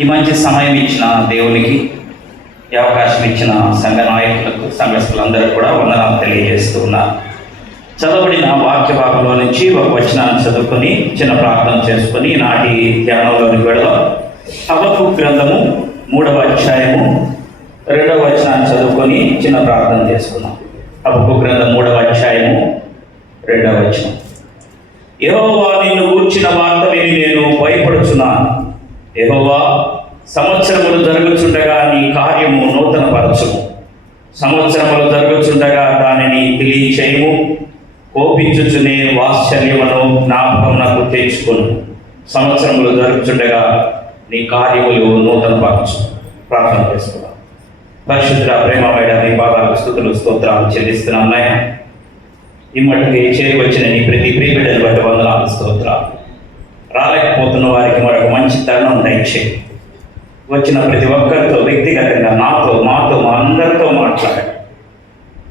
ఈ మంచి సమయం ఇచ్చిన దేవునికి, ఈ అవకాశం ఇచ్చిన సంఘ నాయకులకు, సంఘస్థులందరూ కూడా వందనాలు తెలియజేస్తూ ఉన్నారు. చదవబడిన వాక్య భాగంలో నుంచి ఒక వచనాన్ని చదువుకొని చిన్న ప్రార్థన చేసుకొని నాటి ధ్యానంలోని వెళదాం. హబక్కూకు గ్రంథము 3వ అధ్యాయము 2వ వచనాన్ని చదువుకొని చిన్న ప్రార్థన చేసుకున్నాం. హబక్కూకు గ్రంథం 3వ అధ్యాయము 2వ వచనం. యెహోవా నిన్ను గూర్చిన వార్త విని నేను భయపడుచున్నాను. యెహోవా, సంవత్సరములు జరుగుచుండగా నీ కార్యము నూతనపరచుము. సంవత్సరములు జరుగుచుండగా దానిని తెలియచేయము. కోపించుచునే వాత్సల్యమును జ్ఞాపకమునకు తెచ్చుకొను. సంవత్సరములు జరుగుచుండగా నీ కార్యములు నూతనపరచు. ప్రార్థన చేసుకున్నాం. పరిశుద్ధ ప్రేమమైన నీ పాదాలకు స్తుతులు స్తోత్రాలు చెల్లిస్తున్నాం. నాయన, ఇమ్మటికి చేరువచ్చిన నీ ప్రతి ప్రియబిడ్డను బట్టి వందనాలు స్తోత్రాలు. రాలేకపోతున్న వారికి మరొక మంచి తరుణం దయచేయి. వచ్చిన ప్రతి ఒక్కరితో వ్యక్తిగతంగా నాతో, మాతో, మా అందరితో మాట్లాడండి.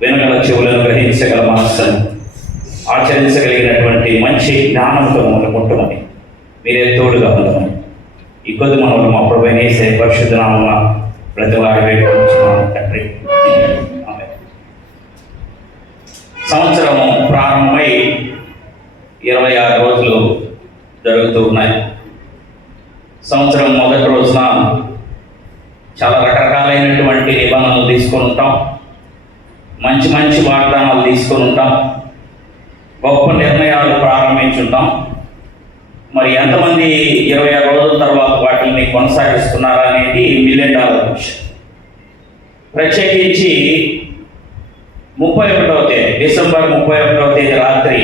వెనుకల చెవులను గ్రహించగల మనస్సును, ఆచరించగలిగినటువంటి మంచి జ్ఞానంతో మమ్మల్ని ముట్టమని, మీరే తోడుగా ఉండమని ఈ కొద్ది మనవులు మా ప్రభువైన యేసయ్య పరిశుద్ధ నామమున ప్రతివారి వేడుకొనుచున్నాము తండ్రి. ఆమేన్. సంవత్సరం ప్రారంభమై 26 రోజులు జరుగుతూ ఉన్నాయి. సంవత్సరం మొదటి రోజున చాలా రకరకాలైనటువంటి నిబంధనలు తీసుకొని ఉంటాం. మంచి మంచి వాగ్దానాలు తీసుకొని ఉంటాం. గొప్ప నిర్ణయాలు ప్రారంభించుంటాం. మరి ఎంతమంది 26 రోజుల తర్వాత వాటిని కొనసాగిస్తున్నారా అనేది $1 మిలియన్ క్వశ్చన్. ప్రత్యేకించి 31వ తేదీ, డిసెంబర్ 31వ తేదీ రాత్రి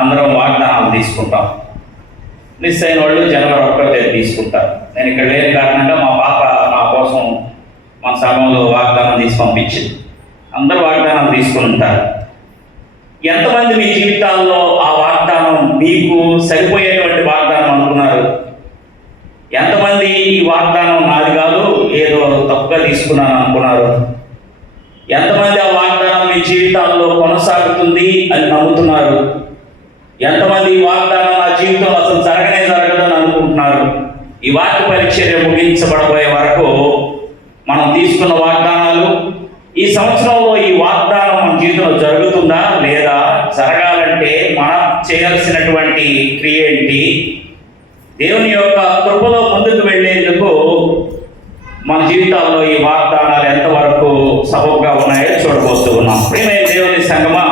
అందరం వాగ్దానాలు తీసుకుంటాం. మిస్ అయిన వాళ్ళు జనవరి 1వ తేదీ తీసుకుంటారు. నేను ఇక్కడ లేని కారణంగా మా పాప నా కోసం మన సంఘంలో వాగ్దానం తీసి పంపించింది. అందరూ వాగ్దానం తీసుకుని ఉంటారు. ఎంతమంది మీ జీవితాల్లో ఆ వాగ్దానం మీకు సరిపోయేటువంటి వాగ్దానం అనుకున్నారు? ఎంతమంది ఈ వాగ్దానం నాది కాదు, ఏదో తప్పుగా తీసుకున్నాను అనుకున్నారు? ఎంతమంది ఆ వాగ్దానం మీ జీవితాల్లో కొనసాగుతుంది అని నమ్ముతున్నారు? ఎంతమంది ఈ వాగ్దానం నా జీవితంలో అసలు జరగనే జరగదని అనుకుంటున్నారు? ఈ వాక్య పరిచర్య ముగించబడబోయే వరకు మనం తీసుకున్న వాగ్దానాలు, ఈ సంవత్సరంలో ఈ వాగ్దానం మన జీవితంలో జరుగుతుందా లేదా? జరగాలంటే మనం చేయాల్సినటువంటి క్రియ ఏంటి? దేవుని యొక్క కృపలో ముందుకు వెళ్ళేందుకు మన జీవితాల్లో ఈ వాగ్దానాలు ఎంతవరకు సబబుగా ఉన్నాయో చూడబోతూ ఉన్నాం. ప్రియమైన దేవుని సంగమా,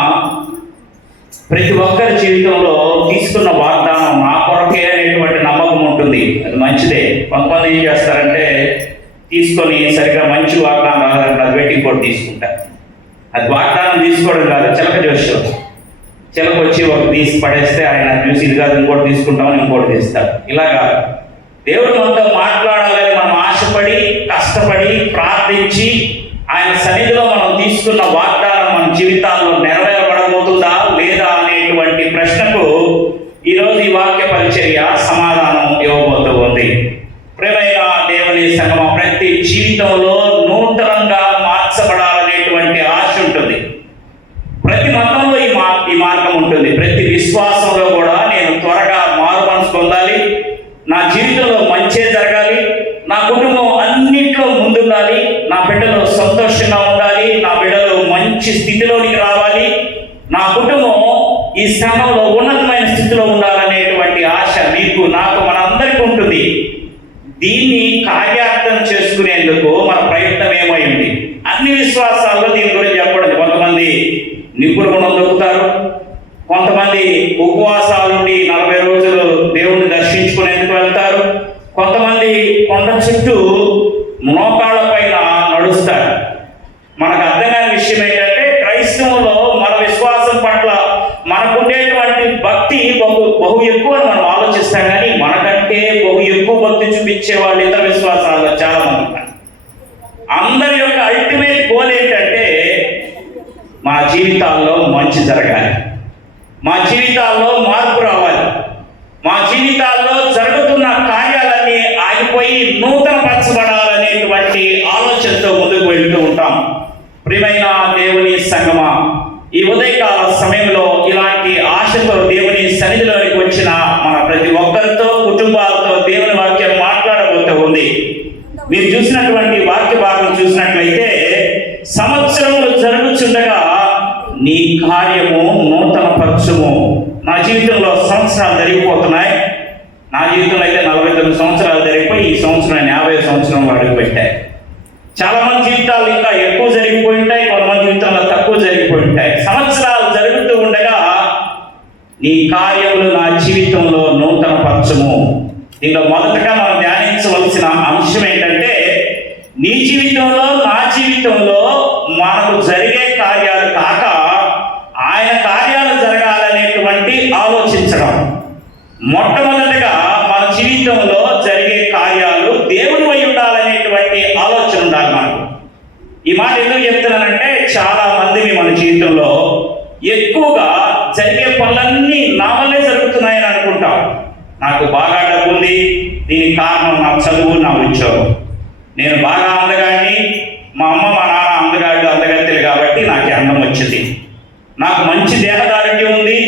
ప్రతి ఒక్కరి జీవితంలో తీసుకున్న వాగ్దానం నా కొరకే అనేటువంటి నమ్మకం ఉంటుంది. అది మంచిదే. కొంతమంది ఏం చేస్తారంటే తీసుకొని సరిగ్గా మంచి వాగ్దానం రాదంటే అది వెయిటింగ్ కోడ్ తీసుకుంటారు. అది వాగ్దానం తీసుకోవడం కాదు, చిలక జోష్యం. చిలక వచ్చి ఒక తీసి పడేస్తే ఆయన చూసి ఇది కాదు ఇంకోటి తీసుకుంటామని ఇంకోటి తీస్తాడు. ఇలాగా దేవుడు మనతో మాట్లాడాలని మనం ఆశపడి, కష్టపడి, ప్రార్థించి ఆయన సన్నిధిలో మనం తీసుకున్న వాగ్దానం మన జీవితాల్లో నెరవేరబడబోతుందా లేదా అనేటువంటి ప్రశ్నకు ఈరోజు ఈ వాక్య పరిచర్య సమాధానం ఇవ్వబోతూ ఉంది. ప్రియమైన దేవుని సంగమం, ప్రతి జీవితంలో నూతనంగా మార్చబడాలనేటువంటి ఆశ ఉంటుంది. ప్రతి మతంలో ఈ మార్గం ఉంటుంది. ప్రతి విశ్వాసంలో కూడా నేను త్వరగా మారు మనసు పొందాలి, నా జీవితంలో మంచే జరగాలి, నా కుటుంబం అన్నింటిలో ముందుండాలి, నా బిడ్డలు సంతోషంగా ఉండాలి, నా బిడ్డలు మంచి స్థితిలోనికి రావాలి, నా కుటుంబం ఈ స్థానంలో ఉన్నతమైన స్థితిలో ఉండాలనేటువంటి ఆశ మీకు, నాకు, మనందరికీ ఉంటుంది. దీన్ని కార్యార్థం చేసుకునేందుకు మన ప్రయత్నం ఏమైంది? అన్ని విశ్వాసాల్లో దీని గురించి చెప్పండి. కొంతమంది నిపుణులు దొక్కుతారు, కొంతమంది ఉపవాసాలుండి 40 రోజులు దేవుణ్ణి దర్శించుకునేందుకు వెళ్తారు, కొంతమంది కొండ చుట్టూ మోకాళ్ళ పైన నడుస్తారు. మనకు అర్థం కాని విషయం ఏంటంటే, క్రైస్తవంలో మన విశ్వాసం పట్ల మనకుండేటువంటి భక్తి బహు ఎక్కువ మనం ఆలోచిస్తాం, కానీ మనకంటే బహు ఎక్కువ భక్తి చూపించే వాళ్ళు ఇతర విశ్వాసాల్లో చాలా మంది ఉన్నారు. అందరి యొక్క అల్టిమేట్ గోల్ ఏంటంటే, మా జీవితాల్లో మంచి జరగాలి, మా జీవితాల్లో మార్పు రావాలి, మా జీవితాల్లో జరుగుతున్న కార్యాలన్నీ ఆగిపోయి నూతన పరచబడాలనేటువంటి ఆలోచనతో ముందుకు వెళ్తూ ఉంటాం. ప్రియమైన దేవుని సంగమా, ఈ ఉదయకాల సమయంలో ఇలాంటి ఆశతో దేవుని సన్నిధిలోనికి వచ్చిన మన ప్రతి ఒక్కరితో, కుటుంబాలతో దేవుని వాక్యం మాట్లాడబోతూ ఉంది. మీరు చూసినటువంటి వాక్య భాగం చూసినట్లయితే, సంవత్సరములు జరుగుచుండగా నీ కార్యము నూతన పరచుము. నా జీవితంలో సంవత్సరాలు జరిగిపోతున్నాయి. నా జీవితంలో అయితే 49 సంవత్సరాలు జరిగిపోయి ఈ సంవత్సరం 50 సంవత్సరం అడుగు పెట్టాయి. చాలా మంది జీవితాలు ఇంకా ఎక్కువ జరిగిపోయి ఉంటాయి, కొంతమంది జీవితంలో తక్కువ జరిగిపోయి ఉంటాయి. సంవత్సరాలు జరుగుతూ ఉండగా నీ కార్యములు నా జీవితంలో నూతన పరచుము. దీనిలో మొదటగా మనం ధ్యానించవలసిన అంశం ఏంటంటే, నీ జీవితంలో నా జీవితంలో మనకు జరిగే కార్యాలు కాక ఆయన కార్యాలు జరగాలనేటువంటి ఆలోచించడం. మొట్టమొదటిగా మన జీవితంలో జరిగే కార్యాలు దేవుని వై ఉండాలనేటువంటి ఆలోచన ఉండాలి మనకు. ఈ మాట ఎందుకు చెప్తున్నానంటే, చాలా మంది మన జీవితంలో ఎక్కువగా జరిగే పనులన్నీ నా వల్లే జరుగుతున్నాయని అనుకుంటాం. నాకు బాగా డబ్బు ఉంది, దీనికి కారణం నా చదువు, నా ఉద్యోగం. నేను బాగా అందగాడిని, మా అమ్మ మా నాన్న అందగాడు అందగత్తెలు కాబట్టి నాకు అందం వచ్చింది. నాకు మంచి దేహదారుఢ్యం ఉంది,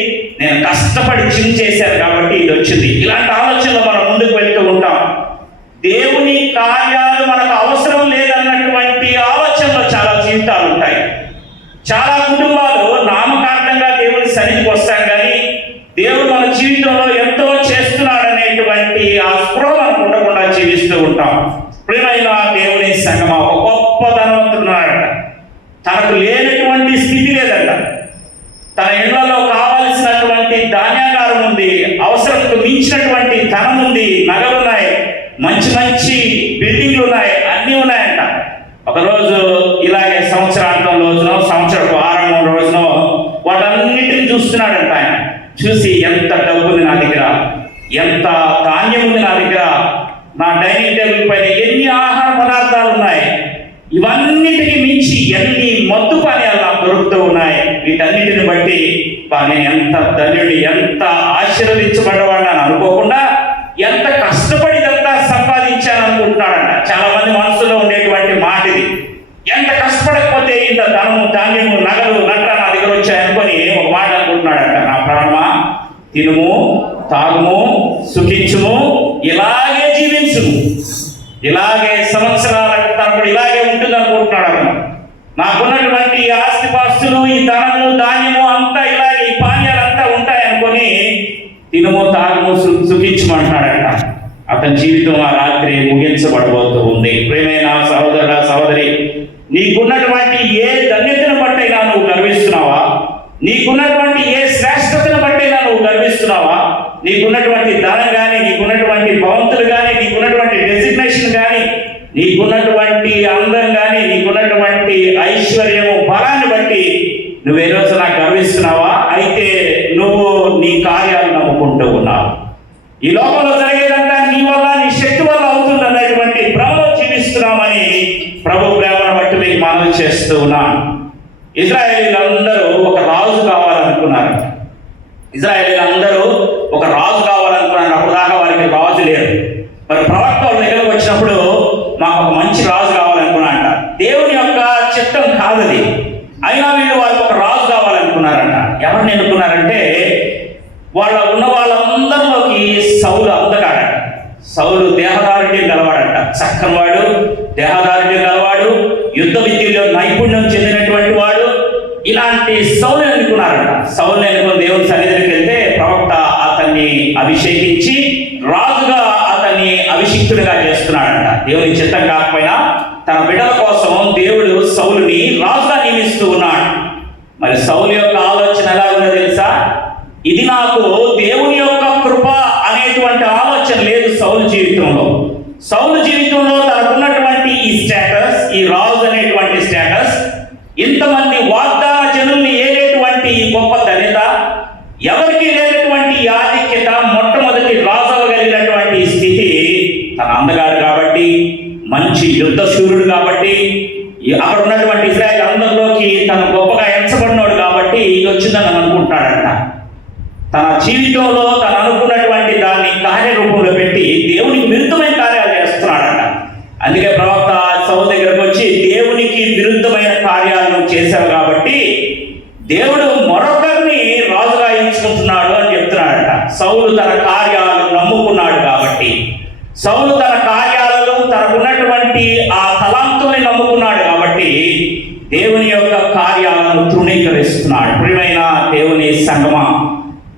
నేను కష్టపడి జిమ్ చేశాను కాబట్టి ఇది వచ్చింది. ఇలాంటి ఆలోచనలు మనం ముందుకు వెళ్తూ ఉంటాం. దేవుని కార్యాలు మనకు అవసరం లేదన్నటువంటి ఆలోచనలో చాలా జీవితాలు ఉంటాయి. చాలా కుటుంబాలు నామకార్థంగా దేవుని సన్నిధికి వస్తాం, కానీ దేవుడు మన జీవితంలో ఎంతో చేస్తున్నాడనేటువంటి ఆ స్పృహ మనకు ఉండకుండా జీవిస్తూ ఉంటాం. ప్రియమైన దేవుని సంగమా, ఒక గొప్ప ధనవంతుడున్నాడట. తనకు లేనటువంటి స్థితి లేదంట. తన ఇళ్లలో కావలసినటువంటి ధాన్యాగారం ఉంది, అవసరంకు మించినటువంటి ధనం ఉంది, నగలున్నాయి, మంచి మంచి బిల్డింగ్లు ఉన్నాయి, అన్నీ ఉన్నాయంట. ఒకరోజు ఇలాగే సంవత్సరాంతం రోజునో సంవత్సరపు ఆరంభం రోజునో వాటన్నిటిని చూస్తున్నాడంట. ఆయన చూసి, ఎంత డబ్బు ఉంది నా దగ్గర, ఎంత ధాన్యం ఉంది నా దగ్గర, నా డైనింగ్ టేబుల్ పైన ఎన్ని ఆహార పదార్థాలు ఉన్నాయి, ఇవన్నిటికి మించి ఎన్ని మత్తు పానీయాలు నాకు దొరుకుతూ ఉన్నాయి. వీటన్నిటిని బట్టి నేను ఎంత ధన్యుడి, ఎంత ఆశీర్వదించబడ్డవాడిని అని అనుకోకుండా ఎంత కష్టపడి ఇదంతా సంపాదించాను అనుకుంటున్నాడంట. చాలా మంది మనసులో ఉండేటువంటి మాట ఇది. ఎంత కష్టపడకపోతే ఇంత ధనము, ధాన్యము, నగలు, నట్ర నా దగ్గర వచ్చాయనుకొని ఒక మాట అనుకుంటున్నాడంట. నా ప్రాణమా, తినుము, తాగుము, సుఖించుము, ఇలాగే జీవించుము, ఇలాగే సంవత్సరాల తరబడి ఇలాగే ఉంటుంది అనుకుంటున్నాడు అతను. నాకున్నటువంటి ఆస్తిపాస్తులు, ఈ ధనము, ధాన్యము అంతా ఇలాగే, ఈ పానీయాలంతా ఉంటాయనుకొని తినుము, తాగుము, సుఖించమంటున్నాడంట. అతని జీవితం ఆ రాత్రి ముగించబడబోతూ ఉంది. ప్రియమైన సహోదరుడా, సహోదరి, నీకున్నటువంటి ఏ ధన్యతను బట్టైనా నువ్వు గర్విస్తున్నావా? నీకున్నటువంటి ఏ శ్రేష్టతను బట్టైనా నువ్వు గర్విస్తున్నావా? నీకున్నటువంటి ధనం కానీ, నీకున్నటువంటి భవంతులు కానీ, నీకున్నటువంటి డెసిగ్నేషన్ కానీ, నీకున్నటువంటి అందం కానీ, నీకున్నటువంటి ఐశ్వర్యము, బలాన్ని బట్టి నువ్వు ఏ రోజు నాకు గర్విస్తున్నావా? అయితే నువ్వు నీ కార్యాలు నమ్ముకుంటూ ఉన్నావు. ఈ లోకంలో జరిగేదంతా నీ వల్ల, నీ శక్తి వల్ల అవుతుంది అన్నటువంటి భ్రమలో జీవిస్తున్నామని ప్రభు ప్రేమను బట్టి మీకు మనవి చేస్తూ ఉన్నాను. ఇశ్రాయేలీలందరూ ఒక రాజు కావాలనుకున్నారు. ఇశ్రాయేలీలందరూ ఒక రాజు కావాలనుకున్నారు. అప్పుడు దాకా వారికి రాజు లేరు. మరి ప్రవక్త వాళ్ళ దగ్గరకు వచ్చినప్పుడు మాకు ఒక మంచి రాజు కావాలనుకున్నారంట. దేవుని యొక్క చిత్తం కాదది. అయినా వీళ్ళు వాళ్ళకి ఒక రాజు కావాలనుకున్నారంట. ఎవరిని ఎన్నుకున్నారంటే, వాళ్ళ ఉన్న వాళ్ళందరిలోకి సౌలు అందగాడట. సౌలు దేహదారుఢ్యం గలవాడంట. చక్కని వాడు, దేహదారుఢ్యం గలవాడు, యుద్ధ విద్యలో నైపుణ్యం చెందినటువంటి వాడు. ఇలాంటి సౌలు ఎన్నుకున్నారంట. సౌలు ఎన్నుకుని దేవుని సన్నిధికి వెళ్తే ప్రవక్త అతన్ని అభిషేకించి రాజుగా అతన్ని అభిషిక్తుడిగా చేస్తున్నాడంట. దేవుని చిత్తం కాకపోయినా తన బిడ్డల కోసం దేవుడు సౌలుని రాజుగా నియమిస్తూ ఉన్నాడు. మరి సౌలు యొక్క ఆలోచన ఎలా ఉందో తెలుసా? ఇది నాకు దేవుని యొక్క కృప అనేటువంటి ఆలోచన లేదు సౌలు జీవితంలో. సౌలు జీవితంలో తనకున్నటువంటి ఈ స్టేటస్, ఈ రాజు అనేటువంటి స్టేటస్, ఇంతమంది వాగ్దాన జనుల్ని ఏలేటువంటి గొప్ప ధన్యత, ఎవరికి లేనటువంటి ఆధిక్యత, మొట్టమొదటి రాజు అవ్వగలిగినటువంటి స్థితి తన అందగాడు కాబట్టి, మంచి యుద్ధ శూరుడు కాబట్టి, అక్కడ ఉన్నటువంటి ఇశ్రాయేల్ అందరిలోకి తను గొప్పగా ఎంచబడినాడు కాబట్టి ఇది వచ్చిందని అనుకుంటున్నాడంట. తన జీవితంలో తను అనుకున్నటువంటి దాన్ని కార్యరూపంలో పెట్టి దేవునికి విరుద్ధమైన కార్యాలు చేస్తున్నాడంట. అందుకే ప్రవక్త సౌలు దగ్గరకు వచ్చి, దేవునికి విరుద్ధమైన కార్యాలను చేశావు కాబట్టి దేవుడు మరొకరిని రాజుగా ఎంచుకుంటున్నాడు అని చెప్తున్నాడట. సౌలు తన కార్యాలను నమ్ముకున్నాడు కాబట్టి, సౌలు తన కార్యాలను, తన దేవుని యొక్క కార్యాలను తృణీకరిస్తున్నాడు. ప్రియమైన దేవుని సంగమా,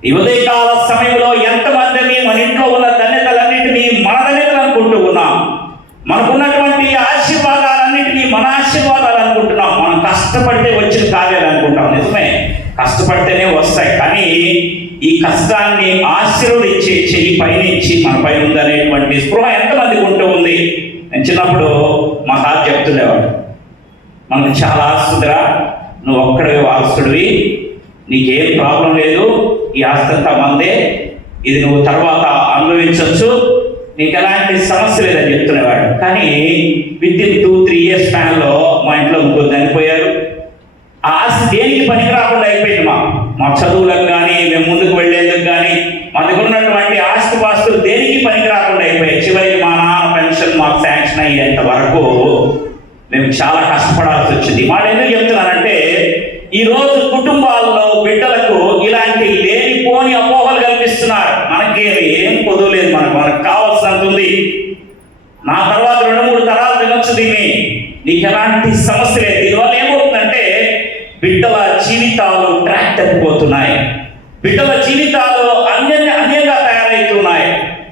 ఈ ఉదయకాల సమయంలో ఎంతమందిని మన ఇంట్లో ఉన్న ధన్యతలన్నింటినీ మన ధన్యతలు అనుకుంటూ ఉన్నాం. మనకున్నటువంటి ఆశీర్వాదాలన్నింటినీ మన ఆశీర్వాదాలు అనుకుంటున్నాం. మనం కష్టపడితే వచ్చిన కార్యాలు అనుకుంటాం. నిజమే, కష్టపడితేనే వస్తాయి. కానీ ఈ కష్టాన్ని ఆశీర్వదించే చెయ్యి పైనుంచి మన పై ఉందనేటువంటి స్పృహ ఎంతమందికి ఉంటూ ఉంది. నేను చిన్నప్పుడు మా తాత చెప్తుండేవాడు, మనకు చాలా ఆస్తుందిరా, నువ్వు ఒక్కడివి వారసుడివి, నీకేం ప్రాబ్లం లేదు, ఈ ఆస్తి అంతా మందే, ఇది నువ్వు తర్వాత అనుభవించవచ్చు, నీకు ఎలాంటి సమస్య లేదని చెప్తున్నవాడు. కానీ వితిన్ 2-3 ఇయర్స్ స్పాన్లో మా ఇంట్లో ముగ్గురు చనిపోయారు. ఆ ఆస్తి దేనికి పనికి రాకుండా అయిపోయింది. మా చదువులకు కానీ, మేము ముందుకు వెళ్ళేందుకు కానీ, మా దగ్గర ఉన్నటువంటి ఆస్తిపాస్తులు దేనికి పనికి రాకుండా అయిపోయాయి. చివరికి మా నాన్న పెన్షన్ మాకు శాంక్షన్ అయ్యేంత వరకు మేము చాలా కష్టపడాల్సి వచ్చింది. మాట ఎందుకు చెప్తున్నానంటే, ఈరోజు కుటుంబాల్లో బిడ్డలకు ఇలాంటి లేనిపోని అపోహలు కల్పిస్తున్నారు. మనకేమి ఏం పొదవలేదు, మనకు కావాల్సినంత ఉంది, నా తర్వాత 2-3 తరాలు తినొచ్చు దీన్ని, నీకు ఎలాంటి సమస్య లేదు. దీనివల్ల ఏమవుతుందంటే బిడ్డల జీవితాలు ట్రాక్ తప్పిపోతున్నాయి. బిడ్డల జీవితాలు అన్యంగా తయారవుతున్నాయి.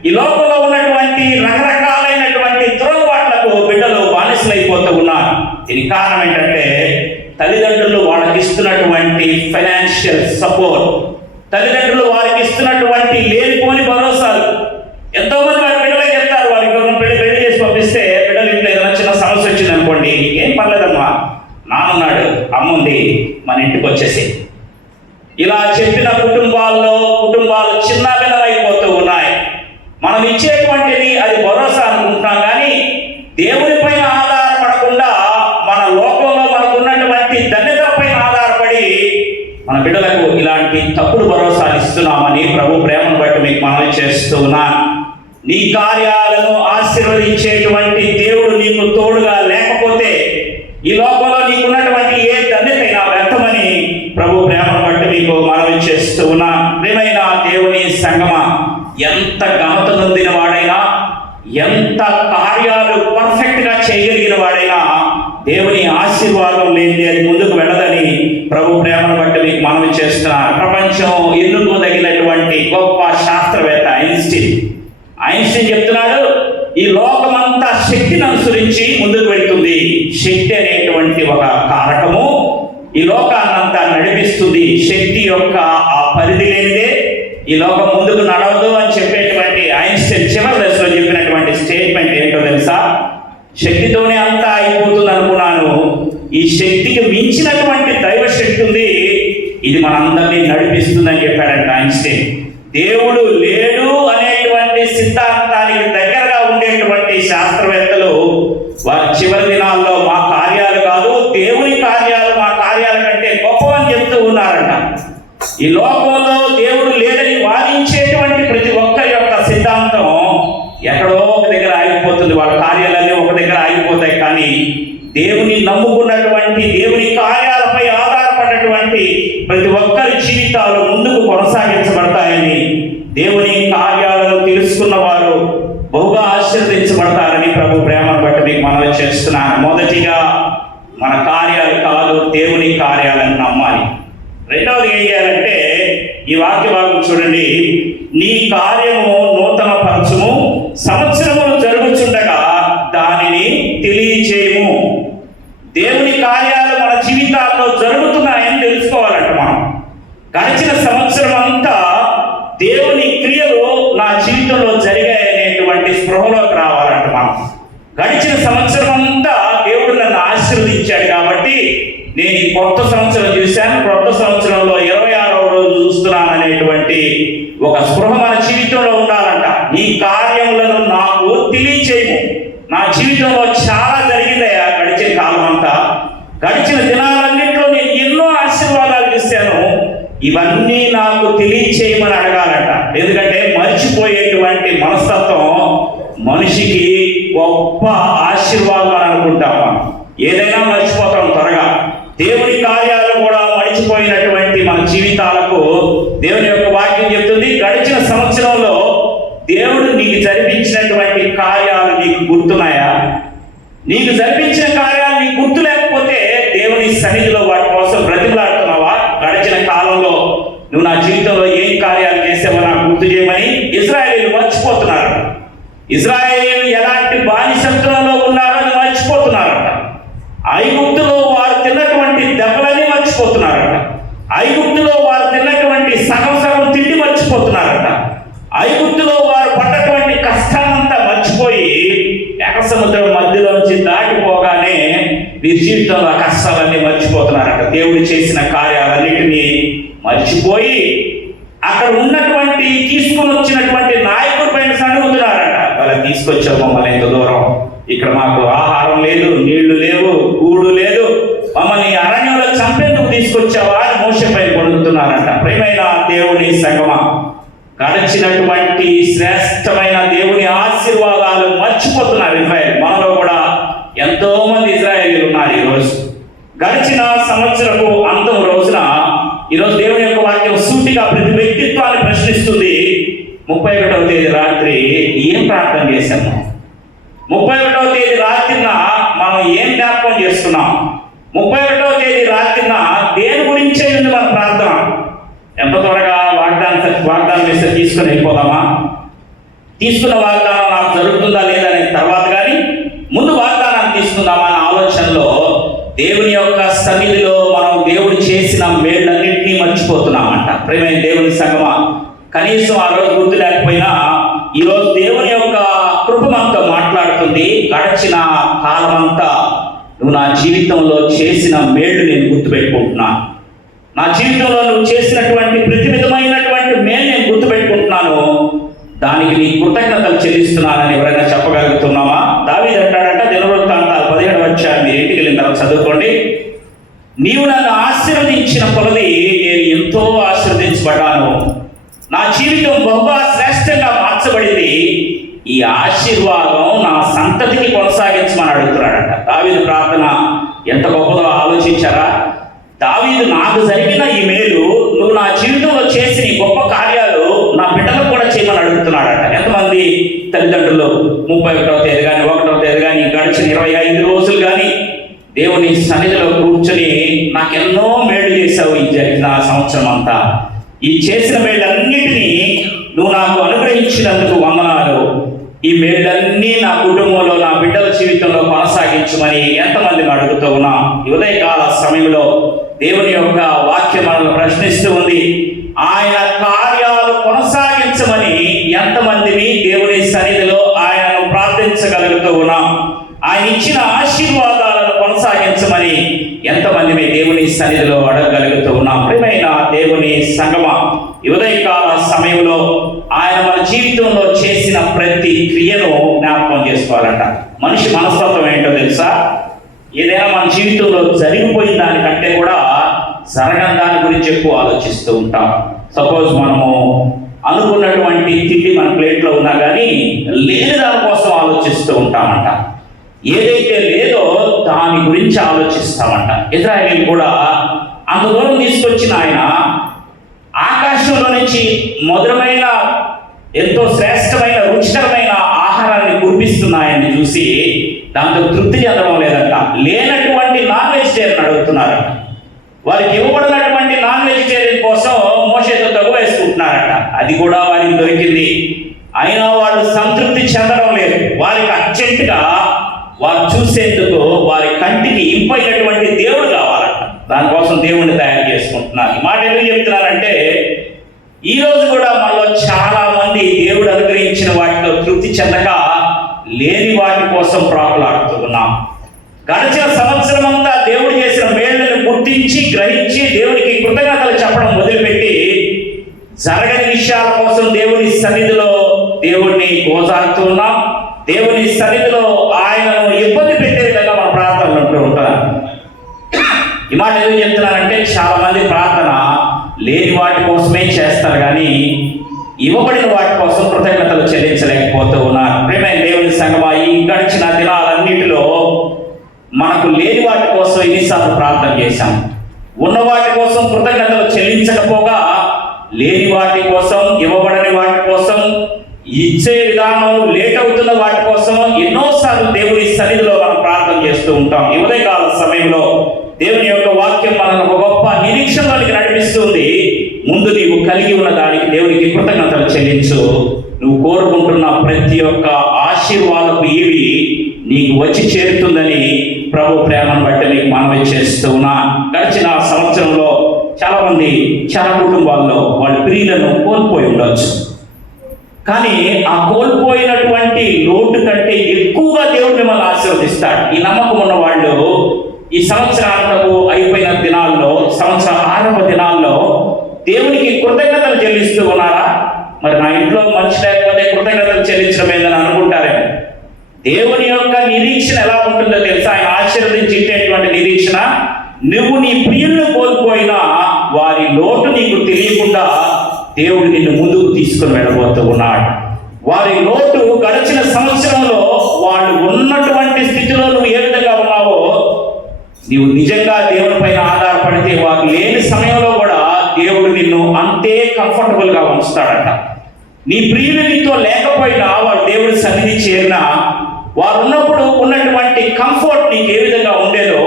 ఈ లోకంలో ఉన్నటువంటి రకరకాలైనటువంటి దురలవాట్లకు బిడ్డలు బానిసలైపోతూ ఉన్నారు. దీనికి కారణం ఏంటంటే తల్లిదండ్రులు వాళ్ళకి ఇస్తున్నటువంటి ఫైనాన్షియల్ సపోర్ట్, తల్లిదండ్రులు వారికి ఇస్తున్నటువంటి లేనిపోని భరోసాలు. ఎంతో మంది వారి బిడ్డలే చెప్తారు, వారికి పెళ్లి చేసి పంపిస్తే బిడ్డలు ఇంట్లో ఏదైనా చిన్న సమస్య వచ్చింది అనుకోండి, ఏం పర్లేదమ్మా, నాన్నున్నాడు, అమ్ముంది, మన ఇంటికి వచ్చేసి. ఇలా చెప్పిన కుటుంబాలు చిన్న బిడ్డలైపోతూ ఉన్నాయి. మనం ఇచ్చేటువంటిది అది భరోసా అనుకుంటున్నాం, కానీ దేవుని పైన ఆధారపడకుండా మన లోకంలో మనకు ఉన్నటువంటి ధన్యత పైన ఆధారపడి మన బిడ్డలకు ఇలాంటి తప్పుడు భరోసాలు ఇస్తున్నామని ప్రభు ప్రేమను బట్టి మీకు మనవి చేస్తూ ఉన్నాను. నీ కార్యాలను ఆశీర్వదించేటువంటి దేవుడు నీకు తోడుగా లేకపోతే ఈ లోకంలో నీకున్నటువంటి ఏ ధన్యతైనా వ్యర్థమని ప్రభు ప్రేమను బట్టి మీకు మనవి చేస్తూ ఉన్నాను. ప్రియమైన దేవుని సంగమా, ఎంత ఘనత నొందిన వాడైనా, ఎంత కార్యాలు పర్ఫెక్ట్ గా చేయగలిగిన వాడైనా దేవుని ఆశీర్వాదం లేనిది అది ముందుకు వెళ్ళదని ప్రభు ప్రేమను బట్టి మీకు మనవి చేస్తున్నారు. ప్రపంచం ఎన్నుకోదగినటువంటి గొప్ప శాస్త్రవేత్త ఐన్స్టీన్ చెప్తున్నాడు, ఈ లోకమంతా శక్తిని అనుసరించి ముందుకు వెళ్తుంది. శక్తి అనేటువంటి ఒక కారకము ఈ లోకాన్నంతా నడిపిస్తుంది. శక్తి యొక్క ఆ పరిధి లేనిదే ఈ లోకం ముందుకు నడవదు అని చెప్పేటువంటి ఐన్స్టీన్ చివరి దశలో చెప్పినటువంటి స్టేట్మెంట్ ఏంటో తెలుసా? శక్తితోనే అంతా అయిపోతుంది అనుకున్నాను, ఈ శక్తికి మించినటువంటి దైవ శక్తి ఉంది, ఇది మనందరినీ నడిపిస్తుందని చెప్పాడంట ఐన్స్టీన్. దేవుడు లేడు అనేటువంటి సిద్ధాంతానికి దగ్గరగా ఉండేటువంటి శాస్త్రవేత్తలు వారి చివరి దినాల్లో మా కార్యాలు కాదు, దేవుని కార్యాలు మా కార్యాల కంటే గొప్పవని చెప్తూ ఉన్నారంట. ఈ లోకంలో దేవుడు లేడని వాదించేటువంటి ప్రతి ఒక్కరి యొక్క సిద్ధాంతం ఎక్కడో ఒక దగ్గర ఆగిపోతుంది. వాళ్ళ కార్యాలన్నీ ఒక దగ్గర ఆగిపోతాయి. కానీ దేవుని నమ్ముకున్నటువంటి, దేవుని కార్యాలపై ఆధారపడినటువంటి ప్రతి ఒక్కరి జీవితాలు ముందుకు కొనసాగించబడతాయని, దేవుని కార్యాలను తెలుసుకున్న వారు బహుగా ఆశీర్వదించబడతారని ప్రభు ప్రేమను బట్టి మీకు మనవి చేస్తున్నాను. మొదటిగా మన కార్యాలు కాదు, దేవుని కార్యాలను నమ్మాలి. రెండవది ఏం చేయాలంటే, ఈ వాక్య భాగం చూడండి, నీ కార్యము నూతన పరచుము, సంవత్సరములు జరుగుచుండగా దానిని తెలియచేయము. దేవుని కార్యాలు మన జీవితాల్లో జరుగుతున్నాయని తెలుసుకోవాలంట. మనం గడిచిన సంవత్సరం అంతా దేవుని క్రియలు నా జీవితంలో జరిగాయనేటువంటి స్పృహలోకి రావాలంట. మనం గడిచిన సంవత్సరం అంతా దేవుడు నన్ను ఆశీర్వదించాడు కాబట్టి నేను ఈ కొత్త సంవత్సరం చూశాను, కొత్త సంవత్సరంలో 26వ రోజు చూస్తున్నాను అనేటువంటి ఒక స్పృహ మన జీవితంలో ఉండాలంట. నీ కార్యములను నాకు తెలియచేయము. నా జీవితంలో చాలా జరిగిందయ్యా గడిచిన కాలం అంతా, గడిచిన దినాలన్నింటిలో నేను ఎన్నో ఆశీర్వాదాలు చూశాను, ఇవన్నీ నాకు తెలియచేయమని అడగాలంట. ఎందుకంటే మర్చిపోయేటువంటి మనస్తత్వం మనిషికి గొప్ప ఆశీర్వాదం అని అనుకుంటాం. ఏదైనా మర్చిపోతాం త్వరగా. దేవుని కార్యాలు కూడా మర్చిపోయినటువంటి మన జీవితాలకు దేవుని యొక్క వాక్యం చెప్తుంది, గడిచిన సంవత్సరంలో దేవుడు నీకు జరిపించినటువంటి కార్యాలు నీకు గుర్తున్నాయా? నీకు జరిపించిన కార్యాలు నీకు గుర్తు లేకపోతే దేవుని సన్నిధిలో వాటి కోసం బ్రతిమలాడుతున్నావా? గడిచిన కాలంలో నువ్వు నా జీవితంలో ఏం కార్యాలు చేసావో నాకు గుర్తు చేయమని ఇశ్రాయేలీయులు మర్చిపోతున్నారు. ఇశ్రాయేలీయులు ఎలాంటి బానిసత్వంలో ఉన్నారో అని మర్చిపోతున్నారట. ఐగుప్తులో వారు తిన్నటువంటి దెబ్బలన్నీ మర్చిపోతున్నారట. ఐగుప్తులో వారు తిన్నటువంటి సగం సగం తిండి మర్చిపోతున్నారట. ఐగుప్తులో వారు పడ్డటువంటి కష్టాన్నంతా మర్చిపోయి ఎర్ర సముద్రం మధ్యలోంచి దాటిపోగానే వీరి జీవితంలో ఆ కష్టాలన్నీ మర్చిపోతున్నారట. దేవుడు చేసిన కార్యాలన్నిటినీ మర్చిపోయి అక్కడ ఉన్నటువంటి తీసుకుని వచ్చినటువంటి నాయకుడి పైన సణుగుతున్నారట. వాళ్ళని తీసుకొచ్చావు మమ్మల్ని ఎంత దూరం, ఇక్కడ మాకు ఆహారం లేదు, నీళ్లు లేవు, కూడు లేదు, మమ్మల్ని అరణ్యంలో చంపేందుకు తీసుకొచ్చావా అని మోషే పైన పొందుతున్నారట. ప్రియమైన దేవుని సంగమా, గడిచినటువంటి శ్రేష్టమైన దేవుని ఆశీర్వాదాలు మర్చిపోతున్నారు ఇజ్రాయేల్. మనలో కూడా ఎంతో మంది ఇజ్రాయేలీలు ఉన్నారు. ఈరోజు గడిచిన సంవత్సరపు అంతం రోజున ఈరోజు దేవుని యొక్క వాక్యం సూటిగా ప్రతి వ్యక్తిత్వాన్ని ప్రశ్నిస్తుంది. 31వ తేదీ రాత్రి ఏం ప్రార్థన చేశాము? 31వ తేదీ రాత్రిన మనం ఏం జ్ఞాపకం చేసుకున్నాం? 31వ తేదీ రాత్రిన దేని గురించే ఉంది మన ప్రార్థన? ఎంత త్వరగా వాగ్దానం చేస్తే తీసుకుని వెళ్ళిపోదామా? తీసుకున్న వాగ్దానం నాకు జరుగుతుందా లేదా అనే తర్వాత కానీ ముందు వాగ్దానాన్ని తీసుకుందామా అనే ఆలోచనలో దేవుని యొక్క సన్నిధిలో మనం దేవుడు చేసిన మేళ్ళన్నింటినీ మర్చిపోతున్నామంట. ప్రియమైన దేవుని సంగమా, కనీసం ఆ రోజు గుర్తు లేకపోయినా ఈరోజు దేవుని యొక్క కృప మనతో మాట్లాడుతుంది. గడిచిన కాలమంతా నువ్వు నా జీవితంలో చేసిన మేళ్ళు నేను గుర్తుపెట్టుకుంటున్నాను. నా జీవితంలో నువ్వు చేసినటువంటి ప్రతి విధమైనటువంటి మేలు నేను గుర్తుపెట్టుకుంటున్నాను. దానికి నీ కృతజ్ఞతలు చెల్లిస్తున్నానని ఎవరైనా చెప్పగలుగుతున్నామా? దావీదు అంటాడంట, దినవృత్తాంతాలు 17వ అధ్యాయం మీరు ఇంటికి వెళ్ళిన తర్వాత చదువుకోండి. నీవు నన్ను ఆశీర్వదించిన కొలది నేను ఎంతో ఆశీర్వదించబడ్డాను. నా జీవితం బహుగా శ్రేష్టంగా మార్చబడింది. ఈ ఆశీర్వాదం నా సంతతికి కొనసాగించమని అడుగుతున్నాడట. దావీదు ప్రార్థన ఎంత గొప్పదో ఆలోచించారా? దావీదు నాకు జరిగిన ఈ మేలు, నువ్వు నా జీవితంలో చేసిన ఈ గొప్ప కార్యాలు నా బిడ్డలకు కూడా చేయమని అడుగుతున్నాడట. ఎంతమంది తల్లిదండ్రులు 31వ తేదీ కానీ 1వ తేదీ కానీ గడిచిన 25 రోజులు కానీ దేవుని సన్నిధిలో కూర్చొని నాకెన్నో మేలు చేశావు ఈ జరిగిన సంవత్సరం అంతా, ఈ చేసిన మేళ్ళన్నిటినీ నువ్వు నాకు అనుగ్రహించినందుకు వందనాలు, ఈ మేళ్ళన్నీ నా కుటుంబంలో నా బిడ్డల జీవితంలో కొనసాగించమని ఎంతమందిని అడుగుతూ ఉన్నా? ఉదయకాల సమయంలో దేవుని యొక్క వాక్యం మనల్ని ప్రశ్నిస్తూ ఉంది. ఆయన కార్యాలు కొనసాగించమని ఎంతమందిని దేవుని సన్నిధిలో ఆయనను ప్రార్థించగలుగుతూ ఉన్నాం? ఆయన ఇచ్చిన ఆశీర్వాదాలను కొనసాగించమని ఎంతమందిని దేవుని సన్నిధిలో అడగగలుగుతూ ఉన్నాం? ప్రియమైన దేవుని సంగమ, ఉదయకాల సమయంలో ఆయన మన జీవితంలో చేసిన ప్రతి క్రియను జ్ఞాపకం చేసుకోవాలంట. మనిషి మనస్తత్వం ఏంటో తెలుసా? ఏదైనా మన జీవితంలో జరిగిపోయిన దానికంటే కూడా జరగని దాని గురించి ఎక్కువ ఆలోచిస్తూ ఉంటాం. సపోజ్ మనము అనుకున్నటువంటి తిండి మన ప్లేట్లో ఉన్నా కానీ లేని దాని కోసం ఆలోచిస్తూ ఉంటామంట. ఏదైతే లేదో దాని గురించి ఆలోచిస్తామంట. ఇశ్రాయేలీయులు కూడా అంత దూరం తీసుకొచ్చిన ఆయన ఆకాశంలో నుంచి మధురమైన ఎంతో శ్రేష్టమైన రుచికరమైన ఆహారాన్ని కురిపిస్తున్నాయని చూసి దాంతో తృప్తి చెందడం లేదంట. లేనటువంటి నాన్ వెజిటేరియన్ అడుగుతున్నారట. వారికి ఇవ్వబడినటువంటి నాన్ వెజిటేరియన్ కోసం మోషేతో తగు వేసుకుంటున్నారట. అది కూడా వారికి దొరికింది. అయినా వాళ్ళు సంతృప్తి చెందడం లేదు. వారికి అర్జెంటుగా వారు చూసేందుకు వారి కంటికి ఇంపైనటువంటి దేవుడు కావాలంట. దానికోసం దేవుడిని తయారు చేసుకుంటున్నారు. ఈ మాట ఎందుకు చెప్తున్నారంటే ఈ రోజు కూడా మనలో చాలా మంది దేవుడు అనుగ్రహించిన వాటిలో తృప్తి చెందక లేని వాటి కోసం ప్రాకులాడుతూ ఉన్నాం. గడిచిన సంవత్సరం అంతా దేవుడు చేసిన మేళ్లను గుర్తించి గ్రహించి దేవునికి కృతజ్ఞతలు చెప్పడం మొదలుపెట్టి జరగని విషయాల కోసం దేవుని సన్నిధిలో దేవుణ్ణి గోజాడుతూ ఉన్నాం. దేవుని సన్నిధిలో ఆయనను ఇబ్బంది పెట్టే విధంగా మన ప్రార్థనలు ఉంటూ ఉంటారు. ఈ మాట ఎందుకు చెప్తున్నానంటే చాలా మంది ప్రార్థన లేని వాటి కోసమే చేస్తారు కానీ ఇవ్వబడిన వాటి కోసం కృతజ్ఞతలు చెల్లించలేకపోతూ ఉన్నారు. ప్రియమైన దేవుని సంగమా, ఈ గడిచిన దినాలన్నిటిలో మనకు లేని వాటి కోసం ఎన్నిసార్లు ప్రార్థన చేశాం? ఉన్న వాటి కోసం కృతజ్ఞతలు చెల్లించకపోగా లేని వాటి కోసం, ఇవ్వబడని వాటి కోసం, ఇచ్చే విధానం లేట్ అవుతున్న వాటి కోసం ఎన్నోసార్లు దేవుని సన్నిధిలో మనం ప్రార్థన చేస్తూ ఉంటాం. ఈ ఉదయకాల సమయంలో దేవుని యొక్క వాక్యం మనల్ని ఒక గొప్ప నిరీక్షణలోనికి నడిపిస్తుంది. ముందు నీవు కలిగి ఉన్న దానికి దేవునికి కృతజ్ఞతలు చెల్లించు. నువ్వు కోరుకుంటున్న ప్రతి ఒక్క ఆశీర్వాదపు ఇవి నీకు వచ్చి చేరుతుందని ప్రభు ప్రేమను బట్టి నీకు మనవి చేస్తూ ఉన్నా. గడిచిన సంవత్సరంలో చాలా కుటుంబాల్లో వాళ్ళ ప్రియులను కోల్పోయి ఉండొచ్చు. కానీ ఆ కోల్పోయినటువంటి లోటు కంటే ఎక్కువగా దేవుడు మిమ్మల్ని ఆశీర్వదిస్తాడు. ఈ నమ్మకం ఉన్న వాళ్ళు ఈ సంవత్సరాంతము అయిపోయిన దినాల్లో, సంవత్సర ఆరంభ దినాల్లో దేవునికి కృతజ్ఞతలు చెల్లిస్తూ ఉన్నారా? మరి నా ఇంట్లో మనిషి లేకపోతే కృతజ్ఞతలు చెల్లించడం ఏందని అనుకుంటారేమో. దేవుని యొక్క నిరీక్షణ ఎలా ఉంటుందో తెలుసా? ఆయన ఆశీర్వదించేటటువంటి నిరీక్షణ, నువ్వు నీ ప్రియులను కోల్పోయినా వారి లోటు నీకు తెలియకుండా దేవుడు నిన్ను ముందుకు తీసుకుని వెళ్ళబోతూ ఉన్నాడు. వారి లోటు గడిచిన సంవత్సరంలో వాళ్ళు ఉన్నటువంటి స్థితిలో నువ్వు ఏ విధంగా ఉన్నావో, నీవు నిజంగా దేవుని పైన ఆధారపడితే వారు లేని సమయంలో కూడా దేవుడు నిన్ను అంతే కంఫర్టబుల్గా ఉంచుతాడట. నీ ప్రియులు నీతో లేకపోయినా వారు దేవుడి సన్నిధి చేరినా, వారు ఉన్నప్పుడు ఉన్నటువంటి కంఫర్ట్ నీకు ఏ విధంగా ఉండేదో,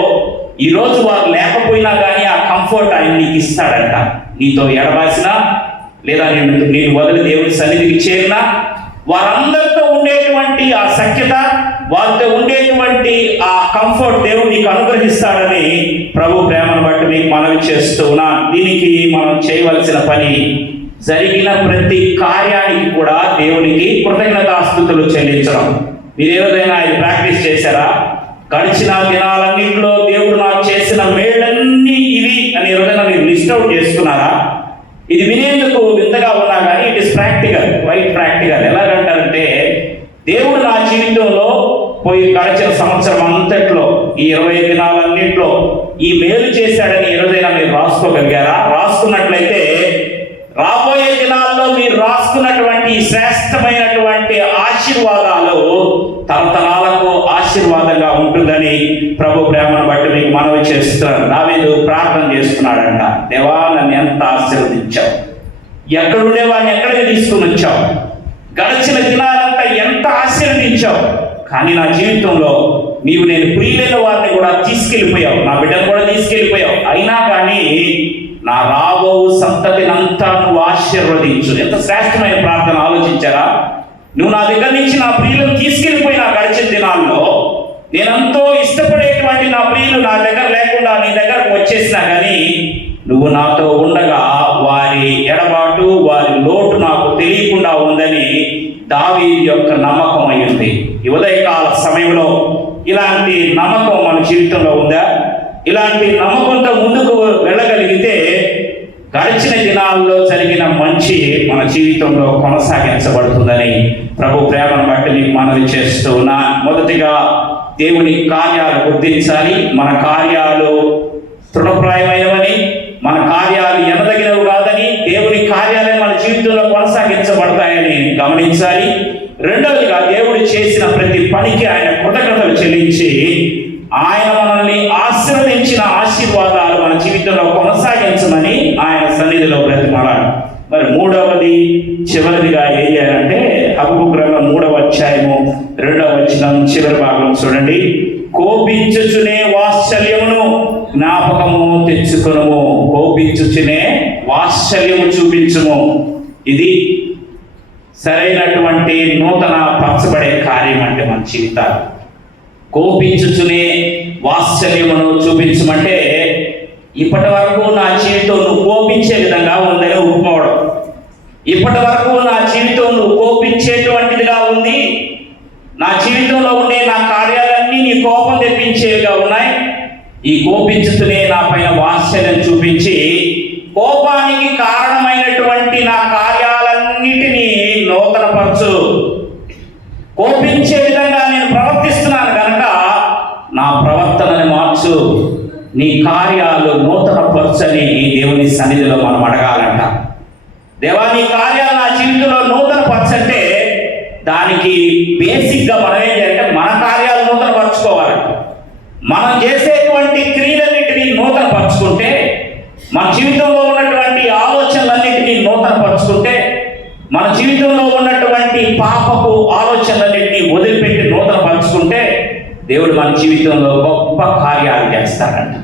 ఈరోజు వారు లేకపోయినా కానీ ఆ కంఫర్ట్ ఆయన నీకు ఇస్తాడంట. నీతో ఎడబాసినా లేదా నేను వదిలి దేవుడి సన్నిధికి చేరినా వారందరితో ఉండేటువంటి ఆ సఖ్యత, వారితో ఉండేటువంటి ఆ కంఫర్ట్ దేవుడు నీకు అనుగ్రహిస్తాడని ప్రభు ప్రేమను బట్టి మీకు మనవి చేస్తున్నా. దీనికి మనం చేయవలసిన పని, జరిగిన ప్రతి కార్యానికి కూడా దేవునికి కృతజ్ఞతాస్తుతులు చెల్లించడం. మీరు ఏదైనా ఇది ప్రాక్టీస్ చేశారా? గడిచిన దినాలన్నింటిలో దేవుడు నాకు చేసిన మేళ్ళన్నీ ఇవి అని ఏదైనా మీరు లిస్ట్ అవుట్ చేసుకున్నారా? ఇది వినేందుకు వింతగా ఉన్నా కానీ it is practical, white practical. ఎలాగంటారంటే, దేవుడు నా జీవితంలో పోయి గడిచిన సంవత్సరం అంతట్లో ఈ 20 దినాలన్నింటిలో ఈ మేలు చేశాడని ఏదైనా మీరు రాసుకోగలిగారా? రాసుకున్నట్లయితే రాబోయే దినాల్లో మీరు రాసుకున్నటువంటి శ్రేష్టమైనటువంటి ఆశీర్వాదాలు తరతరాలకు ఆశీర్వాదంగా ఉంటుందని ప్రభు ప్రేమను బట్టి మీకు మనవి చేస్తున్నాడు. దావీదు ప్రార్థన చేస్తున్నాడంట, దేవా నన్ను ఎంత ఆశీర్వదించావు, ఎక్కడుండే వాడిని ఎక్కడికి తీసుకుని వచ్చావు, గడిచిన దినాలంతా ఎంత ఆశీర్వదించావు, కానీ నా జీవితంలో నేను ప్రియులైన వారిని కూడా తీసుకెళ్ళిపోయావు, నా బిడ్డను కూడా తీసుకెళ్ళిపోయావు. అయినా కానీ నా రాబో సంతతినంతా నువ్వు ఆశీర్వదించు. ఎంత శ్రేష్టమైన ప్రార్థన ఆలోచించారా? నువ్వు నా దగ్గర నుంచి నా ప్రియులను తీసుకెళ్ళిపోయినా గడిచిన దినాల్లో, నేనంతో ఇష్టపడేటువంటి నా ప్రియులు నా దగ్గర లేకుండా నీ దగ్గరకు వచ్చేసినా కానీ నువ్వు నాతో ఉండగా వారి ఎడబాటు, వారి లోటు నాకు తెలియకుండా ఉందని దావీదు యొక్క నమ్మకం అయింది. ఈ ఉదయకాల సమయంలో ఇలాంటి నమ్మకం మన జీవితంలో ఉందా? ఇలాంటి నమ్మకంతో ముందుకు వెళ్ళగలిగితే గడిచిన దినాల్లో జరిగిన మంచి మన జీవితంలో కొనసాగించబడుతుందని ప్రభు ప్రేమను బట్టి మీకు మనవి చేస్తూ ఉన్నా. మొదటిగా దేవుని కార్యాలు గుర్తించాలి. మన కార్యాలు తృణప్రాయమైనవని, మన కార్యాలు ఎనదగినవి కాదని, దేవుని కార్యాలే మన జీవితంలో కొనసాగించబడతాయని గమనించాలి. రెండవదిగా దేవుడు చేసిన ప్రతి పనికి ఆయన కృతజ్ఞతలు చెల్లించి ఆయన మనల్ని ఆశీర్వదించిన ఆశీర్వాదాలు మన జీవితంలో కొనసాగించమని ఆయన సన్నిధిలో బ్రతిమాలాడు. మరి మూడవది చివరిదిగా ఏం చేయాలంటే, హబక్కూకు గ్రంథం 3వ అధ్యాయము 2వ వచనం చివరి భాగం చూడండి. కోపించుచునే వాత్సల్యమును జ్ఞాపకము తెచ్చుకొనుము. కోపించుచునే వాత్సల్యము చూపించుము. ఇది సరైనటువంటి నూతన పరచబడే కార్యం అంటే మన జీవితాలు. కోపించుచునే వాత్సల్యమును చూపించమంటే, ఇప్పటి వరకు నా జీవితం నువ్వు కోపించే విధంగా ఉందని ఒప్పుకోవడం. ఇప్పటి వరకు నా జీవితం నువ్వు కోపించేటువంటిదిగా ఉంది, నా జీవితంలో ఉండే నా కార్యాలన్నీ నీ కోపం తెప్పించేవిగా ఉన్నాయి. ఈ కోపించుతూనే నా పైన వాత్సల్యం చూపించి కోపానికి కారణమైనటువంటి నా కార్యాలన్నిటినీ నూతనపరచు. కోపించే విధంగా నేను ప్రవర్తిస్తున్నాను కనుక నా ప్రవర్తనని మార్చు, నీ కార్యాలు నూతన పరచని దేవుని సన్నిధిలో మనం అడగాలంట. దేవా నీ కార్యాలు నా జీవితంలో నూతన పరచంటే దానికి బేసిక్గా మనం ఏం చేయాలంటే మన కార్యాలు నూతన పరచుకోవాలి. మనం చేసేటువంటి క్రియలన్నింటినీ నూతన పరచుకుంటే, మన జీవితంలో ఉన్నటువంటి ఆలోచనలన్నింటినీ నూతన పరచుకుంటే, మన జీవితంలో ఉన్నటువంటి పాపపు ఆలోచనలన్నింటినీ వదిలిపెట్టి నూతన పరచుకుంటే దేవుడు మన జీవితంలో గొప్ప కార్యాలు చేస్తాడంట.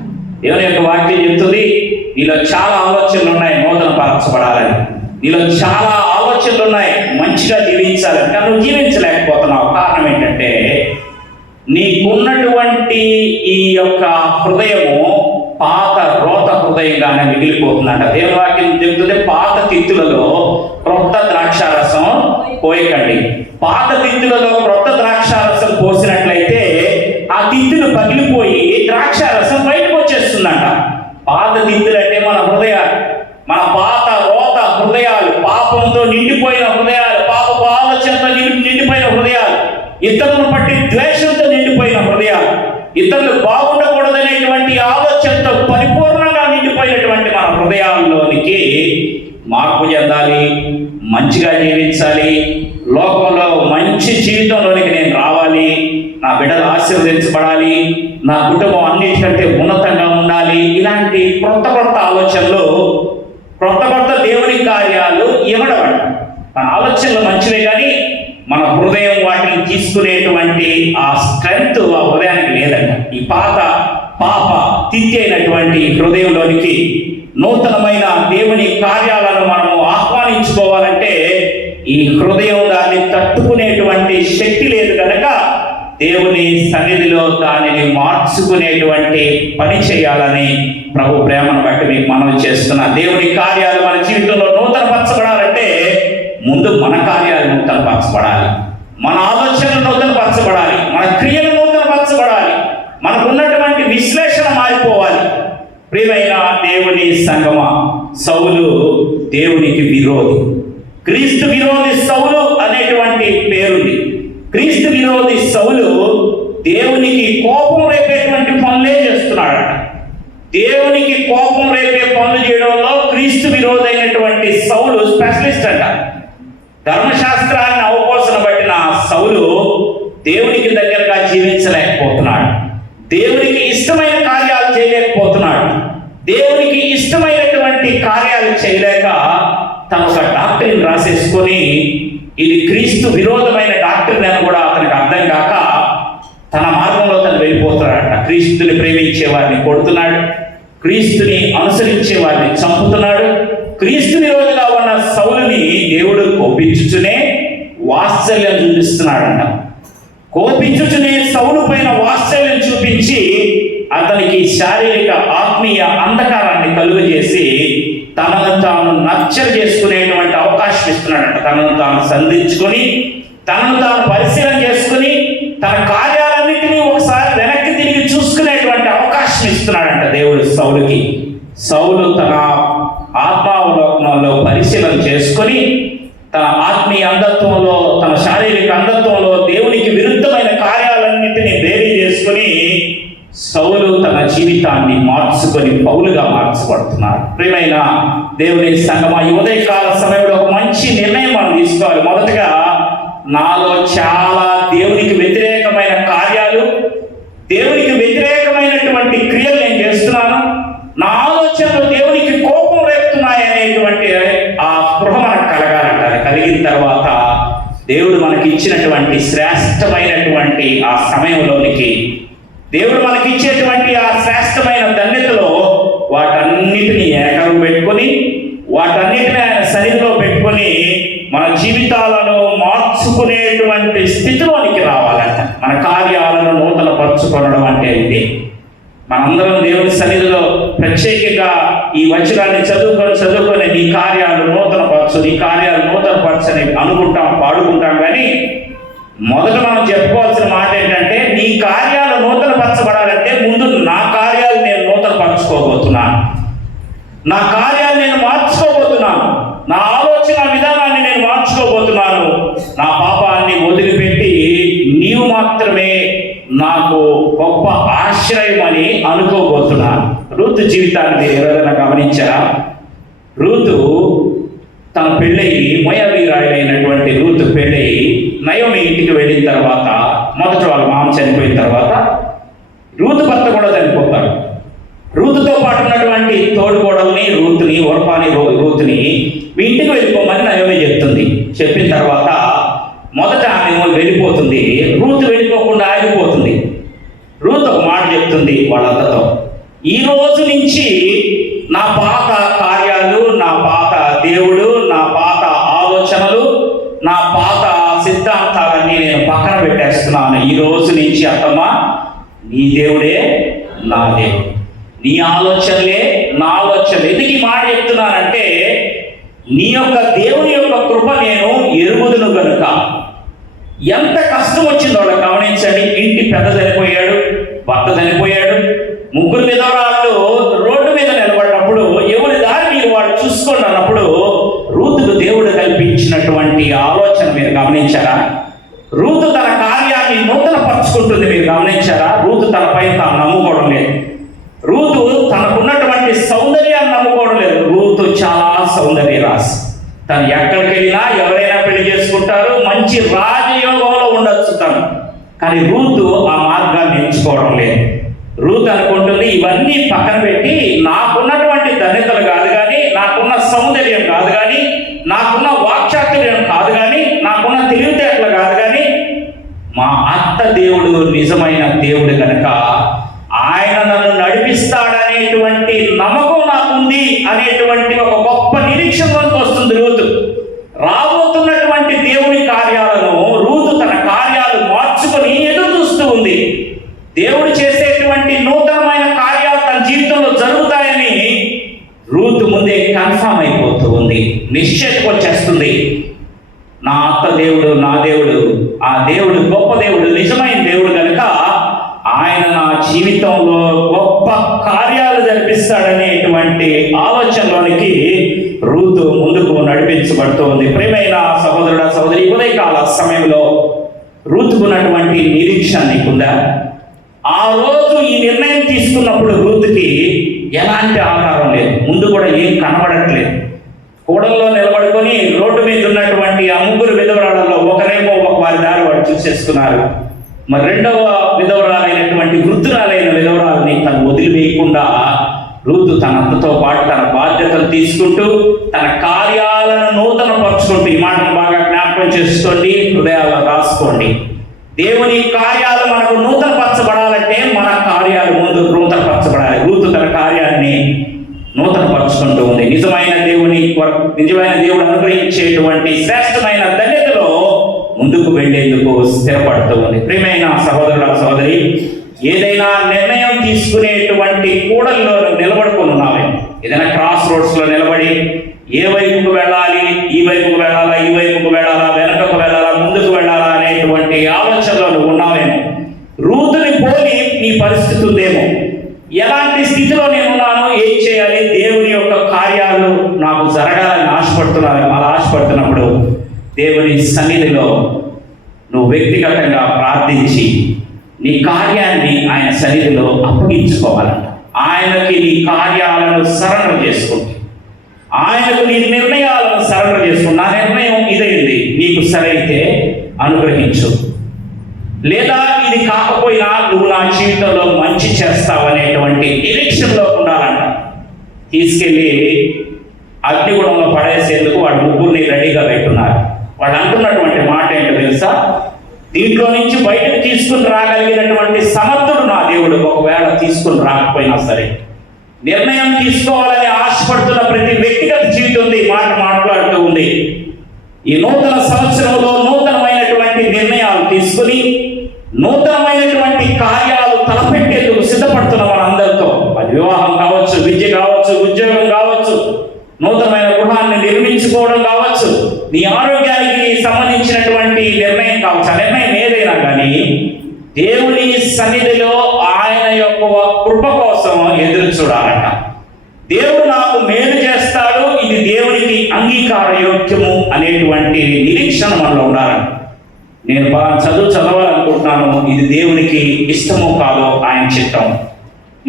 దేవుని యొక్క వాక్యం చెప్తుంది, నీలో చాలా ఆలోచనలు ఉన్నాయి నూతన పరచబడాలని, నీలో చాలా ఆలోచనలు ఉన్నాయి మంచిగా జీవించాలని, కానీ నువ్వు జీవించలేకపోతున్నావు. కారణం ఏంటంటే నీకున్నటువంటి ఈ యొక్క హృదయము పాత రోత హృదయంగానే మిగిలిపోతుందంట. దేవుని వాక్యం చెబుతుంది, పాత తిత్తులలో క్రొత్త ద్రాక్షారసం పోయకండి. పాత తిత్తులలో క్రొత్త ద్రాక్షారసం పోసినట్లయితే ఆ తిత్తులు పగిలిపోయి ద్రాక్షారసం బయటకు వచ్చేస్తుందంట. పాత తిత్తులు అంటే మన హృదయాలు, మన పాత రోత హృదయాలు, పాపంతో నిండిపోయిన హృదయాలు, పాపపు ఆలోచనతో నిండిపోయిన హృదయాలు, ఇతరులను బట్టి ద్వేషంతో నిండిపోయిన హృదయాలు, ఇతరులు బాగుండకూడదనేటువంటి ఆలోచనతో పరిపూర్ణంగా నిండిపోయినటువంటి మన హృదయాల్లోనికి మార్పు చెందాలి, మంచిగా జీవించాలి, లోకంలో మంచి జీవితంలోనికి నేను రావాలి, నా బిడ్డలు ఆశీర్వదించబడాలి, నా కుటుంబం అన్నిటికంటే ఉన్నతంగా ఉండాలి. ఇలాంటి కొత్త కొత్త ఆలోచనలు, కొత్త కొత్త దేవుని కార్యాలు ఇవ్వడం. మన ఆలోచనలు మంచివే, కానీ మన హృదయం వాటిని తీసుకునేటువంటి ఆ స్ట్రెంగ్త్ ఆ హృదయానికి లేదంట. ఈ పాత పాప తిత్తి అయినటువంటి హృదయంలోనికి నూతనమైన దేవుని కార్యాలను మనము ఆహ్వానించుకోవాలంటే ఈ హృదయం దాన్ని తట్టుకునేటువంటి శక్తి లేదు కనుక దేవుని సన్నిధిలో దానిని మార్చుకునేటువంటి పని చేయాలని ప్రభు ప్రేమను బట్టి మీకు మనవి చేస్తున్నా. దేవుని కార్యాలు మన జీవితంలో నూతనపరచబడాలంటే ముందు మన కార్యాలు నూతనపరచబడాలి, మన ఆలోచనలు నూతనపరచబడాలి, మన క్రియలు నూతనపరచబడాలి, మనకు ఉన్నటువంటి విశ్లేషణ మారిపోవాలి. ప్రియమైన దేవుని సంగమా, సౌలు దేవునికి విరోధి, క్రీస్తు విరోధి సౌలు అనేటువంటి పేరుంది. క్రీస్తు విరోధి సౌలు దేవునికి కోపం రేపేటువంటి పనులే చేస్తున్నాడట. దేవునికి కోపం రేపే పనులు చేయడంలో క్రీస్తు విరోధి అయినటువంటి సౌలు స్పెషలిస్ట్ అంట. ధర్మశాస్త్రాన్ని అవపోసన పట్టిన సౌలు దేవునికి దగ్గరగా జీవించలేకపోతున్నాడు, దేవునికి ఇష్టమైన కార్యాలు చేయలేకపోతున్నాడు. దేవునికి ఇష్టమైనటువంటి కార్యాలు చేయలేక తను ఒక డాక్టరీని రాసేసుకొని ఇది క్రీస్తు విరోధమైన డాక్టరీని అని కూడా అతనికి అర్థం కాక తన మార్గంలో తను వెళ్ళిపోతున్నాడట. క్రీస్తుని ప్రేమించే వారిని కొడుతున్నాడు, క్రీస్తుని అనుసరించే వారిని చంపుతున్నాడు. క్రీస్తు విరోధిగా ఉన్న సౌలుని దేవుడు కోపించుచునే వాత్సల్యం చూపిస్తున్నాడంట. కోపించుచునే సౌలు పైన వాత్సల్యం చూపించి అతనికి శారీరక ఆత్మీయ అంధకారాన్ని కలుగజేసి తనను తాను నచ్చలు చేసుకునేటువంటి అవకాశం ఇస్తున్నాడంట. తనను తాను సంధించుకొని, తనను తాను పరిశీలన చేసుకుని, తన కార్యాలన్నింటినీ ఒకసారి వెనక్కి తిరిగి చూసుకునేటువంటి అవకాశం ఇస్తున్నాడంట దేవుడు సౌలుకి. సౌలు తన ఆత్మావలోకనంలో పరిశీలన చేసుకొని తన ఆత్మీయ అంధత్వంలో, తన శారీరక అంధత్వంలో దేవునికి విరుద్ధమైన కార్యాలన్నింటినీ బేరీ చేసుకొని సౌలు తన జీవితాన్ని మార్చుకొని పౌలుగా మార్చబడుతున్నాడు. ప్రియమైన దేవుని సంగమా, ఈ ఉదయకాల సమయంలో ఒక మంచి నిర్ణయం మనం తీసుకోవాలి. మొదటగా, నాలో చాలా దేవునికి వ్యతిరేకమైన కార్యాలు, దేవునికి వ్యతిరేకమైనటువంటి క్రియలు నేను చేస్తున్నాను, నా ఆలోచనలు దేవునికి కోపం రేపుతున్నాయి అనేటువంటి ఆ స్పృహ మనకు కలగాలంట. కలిగిన తర్వాత దేవుడు మనకి ఇచ్చినటువంటి శ్రేష్టమైనటువంటి ఆ సమయంలోనికి, దేవుడు మనకి ఇచ్చేటువంటి ఆ శ్రేష్టమైన ధన్యతలో వాటన్నిటిని ఏకరం పెట్టుకొని, వాటన్నిటిని ఆయన సన్నిధిలో పెట్టుకొని మన జీవితాలను మార్చుకునేటువంటి స్థితిలోనికి రావాలంట. మన కార్యాలను నూతన పరుచుకోవడం అంటే ఇది. మనందరం దేవుని సన్నిధిలో ప్రత్యేకంగా ఈ వచనాన్ని చదువుకొని నీ కార్యాలు నూతనపరచు, నీ కార్యాలు నూతనపరచని అనుకుంటాం, పాడుకుంటాం. కానీ మొదట మనం చెప్పుకోవాల్సిన మాట ఏంటంటే, నీ కార్యాలు నూతనపరచబడాలంటే ముందు నా కార్యాలు నేను నూతనపరచుకోబోతున్నాను, నా కార్యాలు నేను మార్చుకోబోతున్నాను, నా ఆలోచన విధానాన్ని నేను మార్చుకోబోతున్నాను. నా పాపాన్ని వదిలిపెట్టి నీవు మాత్రమే నాకు గొప్ప ఆశ్రయం అని అనుకోబోతున్నాను. రూతు జీవితాన్ని మీరు ఎవరైనా గమనించారా? రూతు తన పెళ్ళయి, మోయాబీరాయుడైనటువంటి రూతు పెళ్ళయి నయోమి ఇంటికి వెళ్ళిన తర్వాత, మొదట వాళ్ళ మామ చనిపోయిన తర్వాత రూతు భర్త కూడా చనిపోతాడు. రూతుతో పాటు ఉన్నటువంటి తోడుకోడల్ని, రూతుని, ఓర్పాని రూతుని మీ ఇంటికి వెళ్ళిపోమని నయోమి చెప్తుంది. చెప్పిన తర్వాత మొదట ఆమె వెళ్ళిపోతుంది, రూతు వెళ్ళిపోకుండా ఆగిపోతుంది. రూతు ఒక మాట చెప్తుంది వాళ్ళందరితో, ఈ రోజు నుంచి నా పాత కార్యాలు, నా పాత దేవుడు, నా పాత ఆలోచనలు, నా పాత సిద్ధాంతాలన్నీ నేను పక్కన పెట్టేస్తున్నాను. ఈ రోజు నుంచి అత్తమ్మా, నీ దేవుడే నా దేవుడు, నీ ఆలోచనలే నా ఆలోచనలు. ఎందుకు ఈ మాట చెప్తున్నానంటే, నీ యొక్క దేవుని యొక్క కృప నేను ఎరుగుదును గనుక. ఎంత కష్టం వచ్చిందో వాళ్ళకి గమనించండి. ఇంటి పెద్ద చనిపోయాడు, భర్త చనిపోయాడు, ముగ్గురు విధవరాళ్ళు రోడ్డు మీద నిలబడినప్పుడు ఎవరి దారి మీరు వాళ్ళు చూసుకోండి అన్నప్పుడు రూతుకు దేవుడు కల్పించినటువంటి ఆలోచన మీరు గమనించారా? రూతు తన కార్యాన్ని నూతన పరుచుకుంటుంది, మీరు గమనించారా? రూతు తన పైన తాను నమ్ముకోవడం లేదు. రూతు తనకున్నటువంటి సౌందర్యాన్ని నమ్ముకోవడం లేదు. రూతు చాలా సౌందర్య రాశి. తను ఎక్కడికి వెళ్ళినా ఎవరైనా పెళ్లి చేసుకుంటారు, మంచి రాజయోగంలో ఉండొచ్చు తను. కానీ రూతు ఆ మార్గాన్ని ఎంచుకోవడం లేదు. రూతు అనుకుంటుంది, ఇవన్నీ పక్కన పెట్టి నాకున్నటువంటి ధన్యతలు కాదు కానీ, నాకున్న సౌందర్యం కాదు కానీ, నాకున్న వాక్చాతుర్యం కాదు కానీ, నాకున్న తెలివితేటలు కాదు కానీ, మా అత్త దేవుడు నిజమైన దేవుడు కనుక ఆయన నన్ను నడిపిస్తాడనేటువంటి నమ్మకం నాకుంది అనేటువంటి ఒక గొప్ప నిరీక్షణలోకి వస్తుంది రూతు. రాబోతున్నటువంటి దేవుని కార్యాలను రూతు తన కార్యాలు మార్చుకొని ఎదురు చూస్తూ ఉంది. దేవుడు చేసేటువంటి నూతనమైన కార్యాలు తన జీవితంలో జరుగుతాయని రూతు ముందే కన్ఫర్మ్ అయిపోతూ ఉంది, నిశ్చయతకు వచ్చేస్తుంది. నా అత్త దేవుడు నా దేవుడు, ఆ దేవుడు గొప్ప దేవుడు, నిజమైన దేవుడు కనుక ఆయన నా జీవితంలో గొప్ప కార్యాలు జరిపిస్తాడనేటువంటి ఆలోచనలోనికి రూతు ముందుకు నడిపించబడుతూ ఉంది. ప్రియమైన సహోదరుడా సహోదరి, ఉదయకాల సమయంలో రూతుకున్నటువంటి నిరీక్షణ నీకుందా? ఆ రోజు ఈ నిర్ణయం తీసుకున్నప్పుడు రూతుకి ఎలాంటి ఆధారం లేదు, ముందు కూడా ఏం కనబడట్లేదు. కూడల్లో నిలబడుకొని రోడ్డు మీద ఉన్నటువంటి ఆ ముగ్గురు విధవరాళ్ళలో ఒకరేమో ఒక వారి దారి వాడు చూసేసుకున్నారు. మరి రెండవ విధవరాలైనటువంటి వృద్ధురాలైన విధవరాలని తను వదిలివేయకుండా రూతు తన అత్తతో పాటు తన బాధ్యతలు తీసుకుంటూ తన కార్యాలను నూతన పరుచుకుంటూ, ఈ మాటను బాగా జ్ఞాపకం చేసుకోండి, హృదయాల్లో రాసుకోండి. దేవుని కార్యాలు మనకు నూతన పరచబడాలంటే మన కార్యాలు ముందు నూతన పరచబడాలి. రూతు తన కార్యాన్ని నూతన పరుచుకుంటూ ఉంది. నిజమైన దేవుడు అనుగ్రహించేటువంటి శ్రేష్టమైన ధన్యతలో ముందుకు వెళ్లేందుకు స్థిరపడుతూ ఉంది. ప్రియమైన సహోదరుడు సహోదరి, ఏదైనా నిర్ణయం తీసుకునేటువంటి కూడల్లో నిలబడుకొని ఉన్నామే. ఏదైనా క్రాస్ రోడ్స్ లో నిలబడి ఏ వైపుకు వెళ్ళాలి, ఈ వైపుకు వెళ్ళాలా, ఈ వైపుకు వెళ్ళాలా, వెనకకు వెళ్ళాలా, ముందుకు వెళ్ళాలా అనేటువంటి ఆలోచనలో నువ్వు ఉన్నావేమో. రూతుని పోలి నీ పరిస్థితి ఉందేమో. ఎలాంటి స్థితిలో నేనున్నాను, ఏం చేయాలి, దేవుని యొక్క కార్యాలు నాకు జరగాలని ఆశపడుతున్నాను. అలా ఆశపడుతున్నప్పుడు దేవుని సన్నిధిలో నువ్వు వ్యక్తిగతంగా ప్రార్థించి నీ కార్యాన్ని ఆయన సన్నిధిలో అప్పగించుకోవాలంట. ఆయనకి నీ కార్యాలను సరెండర్ చేసుకుంటే, ఆయనకు నీ నిర్ణయాలను సరెండర్ చేసుకుంటే, నా నిర్ణయం ఇదైంది, నీకు సరైతే అనుగ్రహించు, లేదా ఇది కాకపోయినా నువ్వు నా జీవితంలో మంచి చేస్తావు అనేటువంటి నిరీక్షణలో ఉండాలంట. తీసుకెళ్ళి అగ్నిగుణంలో పడేసేందుకు వాడు ముగ్గురిని రెడీగా పెట్టున్నారు. వాళ్ళు అంటున్నటువంటి మాట ఏంటో తెలుసా? దీంట్లో నుంచి బయటకు తీసుకుని రాగలిగినటువంటి సమర్థుడు నా దేవుడు. ఒకవేళ తీసుకుని రాకపోయినా సరే, నిర్ణయం తీసుకోవాలని ఆశపడుతున్న ప్రతి వ్యక్తిగత జీవితం ఈ మాట మాట్లాడుతూ ఉంది. ఈ నూతన సంవత్సరంలో నూతనమైనటువంటి నిర్ణయాలు తీసుకుని నూతనమైనటువంటి కార్యాలు తలపెట్టేందుకు సిద్ధపడుతున్న మనందరితో, అది వివాహం కావచ్చు, విద్య కావచ్చు, ఉద్యోగం కావచ్చు, నూతనమైన గృహాన్ని నిర్మించుకోవడం కావచ్చు, నీ ఆరోగ్యానికి సంబంధించినటువంటి నిర్ణయం కావచ్చు. ఆ నిర్ణయం ఏదైనా కానీ దేవుని సన్నిధిలో ఆయన యొక్క కృప కోసం ఎదురు చూడాలట. దేవుడు నాకు మేలు చేస్తాడు, ఇది దేవునికి అంగీకార యోగ్యము అనేటువంటి నిరీక్షణ మనలో ఉండాలంట. నేను చదువు చదవాలనుకుంటున్నాను, ఇది దేవునికి ఇష్టమో కాదో ఆయన చిత్తం.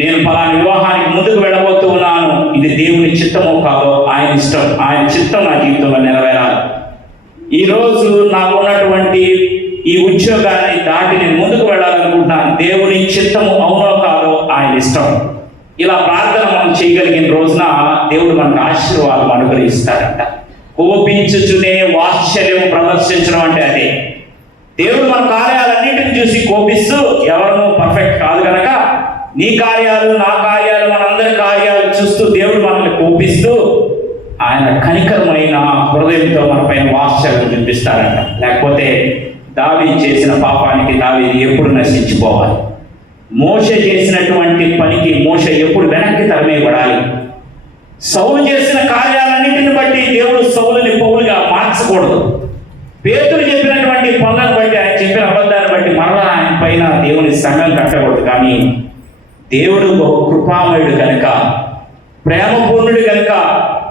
నేను పలాని వివాహానికి ముందుకు వెళ్ళబోతూ ఉన్నాను, ఇది దేవుని చిత్తమో కాదో ఆయన ఇష్టం. ఆయన చిత్తం నా జీవితంలో నెరవేరాలి. ఈరోజు నాకు ఉన్నటువంటి ఈ ఉద్యోగాన్ని దాటి నేను ముందుకు వెళ్ళాలనుకుంటున్నాను, దేవుని చిత్తము అవునో కాదో ఆయన ఇష్టం. ఇలా ప్రార్థన మనం చేయగలిగిన రోజున దేవుడు మనకు ఆశీర్వాదం అనుగ్రహిస్తాడంట. కోపించుచునే వాత్సల్యం ప్రదర్శించడం అంటే అదే. దేవుడు మన కార్యాలన్నింటిని చూసి కోపిస్తూ, ఎవరు పర్ఫెక్ట్ కాదు కనుక నీ కార్యాలు, నా కార్యాలు, మనందరి కార్యాలు చూస్తూ దేవుడు మనల్ని కోపిస్తూ ఆయన కనికరమైన హృదయంతో మన పైన వాత్సల్యం చూపిస్తారంట. లేకపోతే దావీదు చేసిన పాపానికి దావీదు ఎప్పుడు నశించిపోవాలి. మోషే చేసినటువంటి పనికి మోషే ఎప్పుడు వెనక్కి తరమేయబడాలి. సౌలు చేసిన కార్యాలన్నింటిని బట్టి దేవుడు సౌలుని పౌలుగా మార్చకూడదు. పేతురు చెప్పినటువంటి పనులను బట్టి, ఆయన చెప్పిన అబద్ధాన్ని బట్టి మరలా ఆయన పైన దేవుని సంఘం కట్టకూడదు. కానీ దేవుడు ఒక కృపామయుడు కనుక, ప్రేమపూర్ణుడు కనుక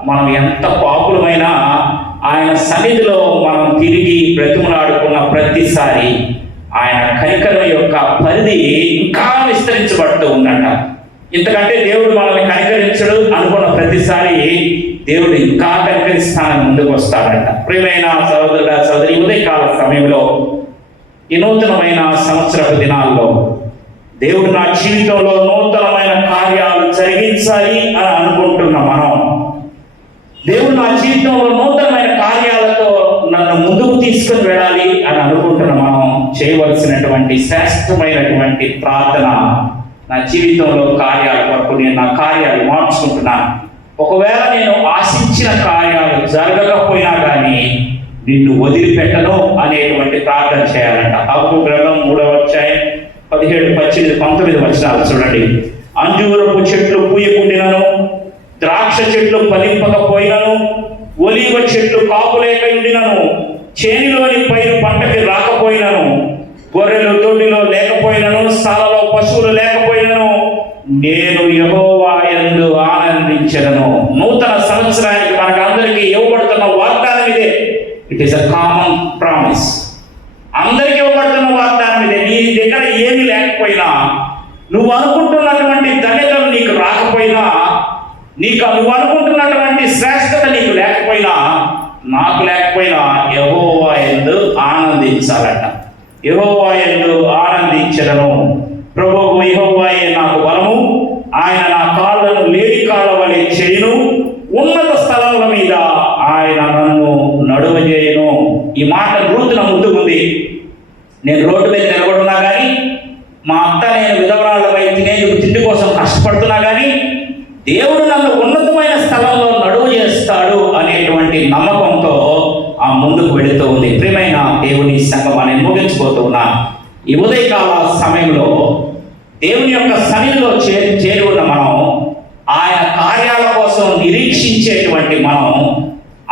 మనం ఎంత పాపులమైనా ఆయన సన్నిధిలో మనం తిరిగి బ్రతిమలాడుకున్న ప్రతిసారి ఆయన కనికరం యొక్క పరిధి ఇంకా విస్తరించబడుతూ ఉందంట. ఇంతకంటే దేవుడు మనల్ని కనికరించడు అనుకున్న ప్రతిసారి దేవుడు ఇంకా కనికరిస్తానని ముందుకు వస్తాడంట. ప్రియమైన సహోదరుడ సహోదరి, ఉదయకాల సమయంలో ఈ నూతనమైన సంవత్సరపు దినాల్లో దేవుడు నా జీవితంలో నూతనమైన కార్యాలు జరిగించాలి అని అనుకుంటున్న మనం, దేవుడు నా జీవితంలో నూతనమైన కార్యాలతో నన్ను ముందుకు తీసుకుని వెళ్ళాలి అని అనుకుంటున్న మనం చేయవలసినటువంటి శ్రేష్టమైనటువంటి ప్రార్థన, నా జీవితంలో కార్యాల వరకు నేను నా కార్యాలు మార్చుకుంటున్నాను. ఒకవేళ నేను ఆశించిన కార్యాలు జరగకపోయినా కానీ నిన్ను వదిలిపెట్టను అనేటువంటి ప్రార్థన చేయాలంట. హబక్కూకు గ్రంథం 3వ అధ్యాయం 17, 18, 19 వచనాలు చూడండి. అంజూరపు చెట్లు పూయకుండినను, ద్రాక్ష చెట్లు ఫలింపకపోయినను, ఒలీవ చెట్లు కాపులేక ఉండినను, చేనిలోని పైరు పంటకి రాకపోయినను, గొర్రెలు తొట్టిలో లేకపోయినను, సాలలో పశువులు లేకపోయినను, నేను యెహోవా యందు ఆనందించెదను. నూతన సంవత్సరానికి మనకు అందరికీ ఇవ్వబడుతున్న వాగ్దానం ఇదే. It is a common promise. అందరికీ ఇవ్వబడుతున్న వాగ్దానం ఇదే. నీ దగ్గర ఏమీ లేకపోయినా, నువ్వు అనుకుంటున్నటువంటి ధన్యతలు నీకు రాకపోయినా, నువ్వు అనుకుంటున్నటువంటి శ్రేష్టత నీకు లేకపోయినా, నాకు లేకపోయినా యెహోవా యందు ఆనందించాలట. యెహోవా యందు ఆనందించెదను. ప్రభువు యెహోవాయే నాకు బలము, ఆయన నా కాళ్ళను లేడి కాళ్ళ వలె చేయును, ఉన్నత స్థలముల మీద ఆయన నన్ను నడువజేయును. ఈ మాట రూతున ముందుకుంది. నేను రోడ్డు మీద నిలబడున్నా కానీ, మా అత్త నేను విధవరాళ్ళపై తినేందుకు తిండి కోసం కష్టపడుతున్నా కానీ, దేవుడు నన్ను ఉన్నతమైన స్థలంలో నడువు చేస్తాడు అనేటువంటి నమ్మకంతో ఆ ముందుకు వెళుతూ ఉంది. ప్రియమైన దేవుని సంఘం అని ముగించుకోతూ ఉన్నా. ఈ ఉదయకాల సమయంలో దేవుని యొక్క సన్నిధిలో చేరి ఉన్న మనం, ఆయన కార్యాల కోసం నిరీక్షించేటువంటి మనం,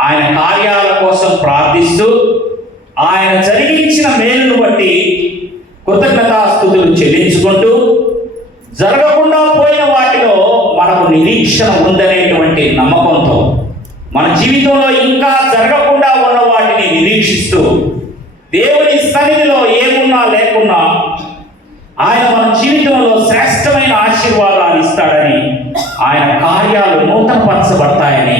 ఆయన కార్యాల కోసం ప్రార్థిస్తూ, ఆయన జరిగించిన మేలును బట్టి కృతజ్ఞతాస్తుతులు చెల్లించుకుంటూ, జరగకుండా పోయిన వాటిలో మనకు నిరీక్షణ ఉందనేటువంటి నమ్మకంతో, మన జీవితంలో ఇంకా జరగకుండా ఉన్న వాటిని నిరీక్షిస్తూ, దేవుని సన్నిధిలో ఏమున్నా లేకున్నా ఆయన మన జీవితంలో శ్రేష్టమైన ఆశీర్వాదాలు ఇస్తాడని, ఆయన కార్యాలు నూతనపరచబడతాయని,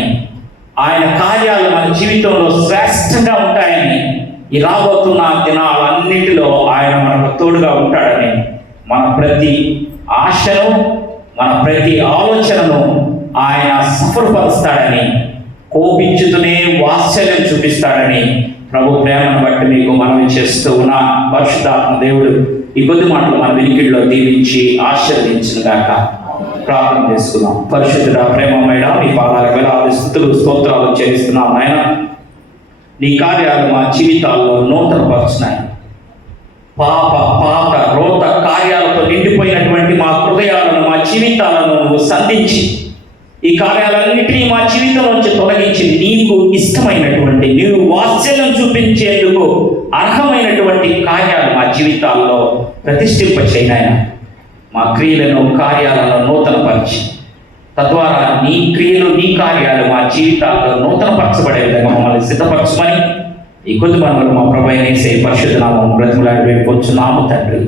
ఆయన కార్యాలు మన జీవితంలో శ్రేష్టంగా ఉంటాయని, ఈ రాబోతున్న దినాలన్నిటిలో ఆయన మనకు తోడుగా ఉంటాడని, మన ప్రతి ఆశను, మన ప్రతి ఆలోచనను ఆయన సఫలపరుస్తాడని, కోపించుతూనే వాత్సల్యం చూపిస్తాడని ప్రభు ప్రేమను బట్టి మీకు మనవి చేస్తూ ఉన్న పరిశుద్ధాత్మ దేవుడు ఈ కొద్ది మాటలు మన వినికిడిలో దీవించి ఆశీర్వదించిన గాక. ప్రార్థన చేసుకుందాం. పరిశుద్ధుడా, ప్రేమమైన మీ పాదాలకు వేలాది స్తుతులు స్తోత్రాలు చెల్లిస్తున్నాం నాయన. నీ కార్యాలు మా జీవితాల్లో నూతనపరుచున్నాయి. పాత రోత కార్యాలతో నిండిపోయినటువంటి మా హృదయాలను, మా జీవితాలను నువ్వు సంధించి, ఈ కార్యాలన్నింటినీ మా జీవితం నుంచి తొలగించి, నీకు ఇష్టమైనటువంటి, నీవు వాత్సల్యం చూపించేందుకు అర్హమైనటువంటి కార్యాలు మా జీవితాల్లో ప్రతిష్ఠింపచేయనాయన. మా క్రియలను, కార్యాలను నూతనపరిచి, తద్వారా నీ క్రియలు, నీ కార్యాలు మా జీవితాల్లో నూతనపరచబడే విధంగా మమ్మల్ని సిద్ధపరచమని ఈ కొద్ది మనలు మా ప్రభువైన యేసయ్య పరిశుద్ధ నామమున బ్రతిమలాడి వేడుకొంచున్నాము తండ్రి.